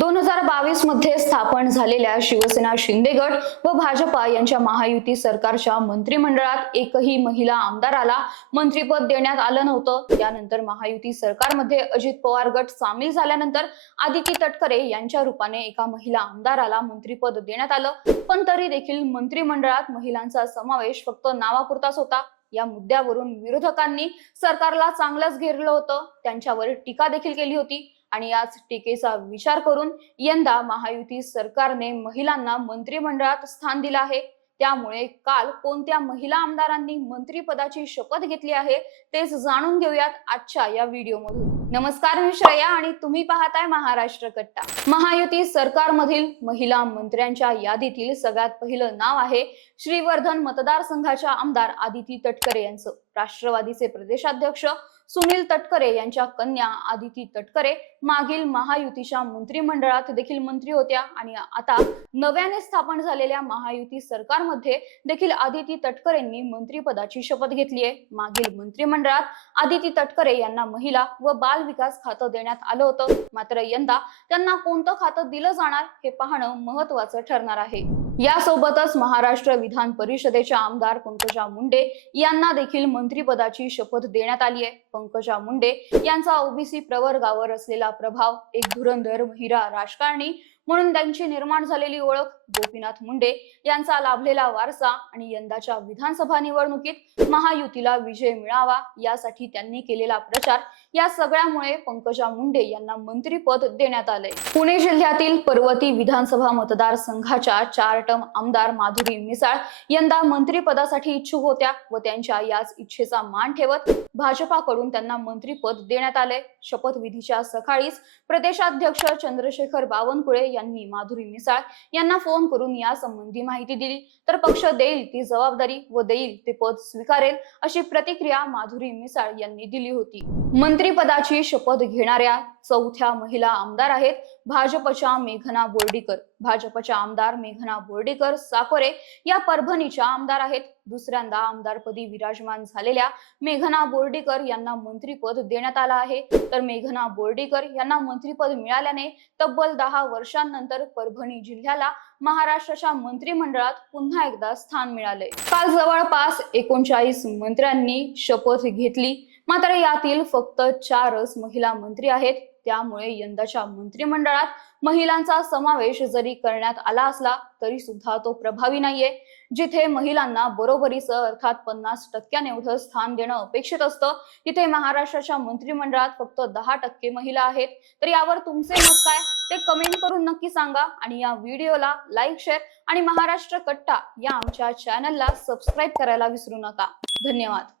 दोन हजार बावीसमध्ये स्थापन झालेल्या शिवसेना शिंदे गट व भाजपा यांच्या महायुती सरकारच्या मंत्रिमंडळात एकही महिला आमदाराला मंत्रीपद देण्यात आलं नव्हतं. त्यानंतर महायुती सरकारमध्ये अजित पवार गट सामील झाल्यानंतर आदिती तटकरे यांच्या रूपाने एका महिला आमदाराला मंत्रीपद देण्यात आलं. पण तरी देखील मंत्रिमंडळात महिलांचा समावेश फक्त नावापुरताच होता. या मुद्द्यावरून विरोधकांनी सरकारला चांगलंच घेरलं होतं. त्यांच्यावर टीका देखील केली होती. आणि याच टीकेचा विचार करून यंदा महायुती सरकारने महिलांना मंत्रिमंडळात स्थान दिलं आहे. त्यामुळे काल कोणत्या महिला आमदारांनी मंत्रिपदाची शपथ घेतली आहे तेच जाणून घेऊयात आजच्या या व्हिडिओमधून. नमस्कार मी श्रेया आणि तुम्ही पाहताय महाराष्ट्र कट्टा. महायुती सरकारमधील महिला मंत्र्यांच्या यादीतील सगळ्यात पहिलं नाव आहे श्रीवर्धन मतदारसंघाच्या आमदार आदिती तटकरे यांचं. राष्ट्रवादीचे प्रदेशाध्यक्ष सुनील तटकरे यांच्या कन्या आदिती तटकरे मागील महायुतीच्या मंत्रिमंडळात देखील मंत्री होत्या आणि आता नव्याने स्थापन झालेल्या महायुती सरकारमध्ये देखील आदिती तटकरेंनी मंत्रिपदाची शपथ घेतली आहे. मागील मंत्रिमंडळात आदिती तटकरे यांना महिला व बाल बाल विकास खातं देण्यात आलं होतं. मात्र यंदा त्यांना कोणतं खातं दिलं जाणार हे पाहणं महत्वाचं ठरणार आहे. यासोबतच महाराष्ट्र विधान परिषदेच्या आमदार पंकजा मुंडे यांना देखील मंत्रीपदाची शपथ देण्यात आली आहे. पंकजा मुंडे यांचा ओबीसी प्रवर्गावर असलेला प्रभाव एक धुरंधर महिरा राजकारणी म्हणून त्यांची निर्माण झालेली ओळख गोपीनाथ मुंडे यांचा लाभलेला वारसा आणि यंदाच्या विधानसभा निवडणुकीत महायुतीला विजय मिळावा यासाठी त्यांनी केलेला प्रचार या सगळ्यामुळे पंकजा मुंडे यांना मंत्रीपद देण्यात आलंय. पुणे जिल्ह्यातील पर्वती विधानसभा मतदारसंघाच्या चार टर्म आमदार माधुरी मिसाळ यंदा मंत्रिपदासाठी इच्छुक होत्या व त्यांच्या याच इच्छेचा मान ठेवत भाजपाकडून त्यांना मंत्रीपद देण्यात आले शपथविधीच्या सकाळीच प्रदेशाध्यक्ष चंद्रशेखर बावनकुळे यांनी माधुरी मिसाळ यांना फोन करून यासंबंधी माहिती दिली. तर पक्ष देईल ती जबाबदारी व देईल ते पद स्वीकारेल अशी प्रतिक्रिया माधुरी मिसाळ यांनी दिली होती. मंत्रीपदाची शपथ घेणाऱ्या चौथ्या महिला आमदार आहेत भाजपच्या मेघना बोर्डीकर. भाजपच्या आमदार मेघना बोर्डीकर साकोरे या परभणीच्या आमदार आहेत. दुसऱ्यांदा आमदारपदी विराजमान झालेल्या मेघना बोर्डीकर यांना मंत्रीपद देण्यात आलं आहे. तर मेघना बोर्डीकर यांना मंत्रीपद मिळाल्याने तब्बल दहा वर्षांनंतर परभणी जिल्ह्याला महाराष्ट्राच्या मंत्रिमंडळात पुन्हा एकदा स्थान मिळाले. काल जवळपास एकोणचाळीस मंत्र्यांनी शपथ घेतली. मात्र यातील फक्त चारच महिला मंत्री आहेत. त्यामुळे यंदाच्या मंत्रिमंडळात महिलांचा समावेश जरी करण्यात आला असला तरी सुद्धा तो प्रभावी नाहीये. जिथे महिलांना बरोबरीचं अर्थात पन्नास टक्क्याने एवढं स्थान देणं अपेक्षित असतं तिथे महाराष्ट्राच्या मंत्रिमंडळात फक्त दहा टक्के महिला आहेत. तर यावर तुमचे मत काय? ते कमेंट करून नक्की सांगा आणि या व्हिडिओला लाईक शेअर आणि महाराष्ट्र कट्टा या आमच्या चॅनलला सबस्क्राईब करायला विसरू नका. धन्यवाद.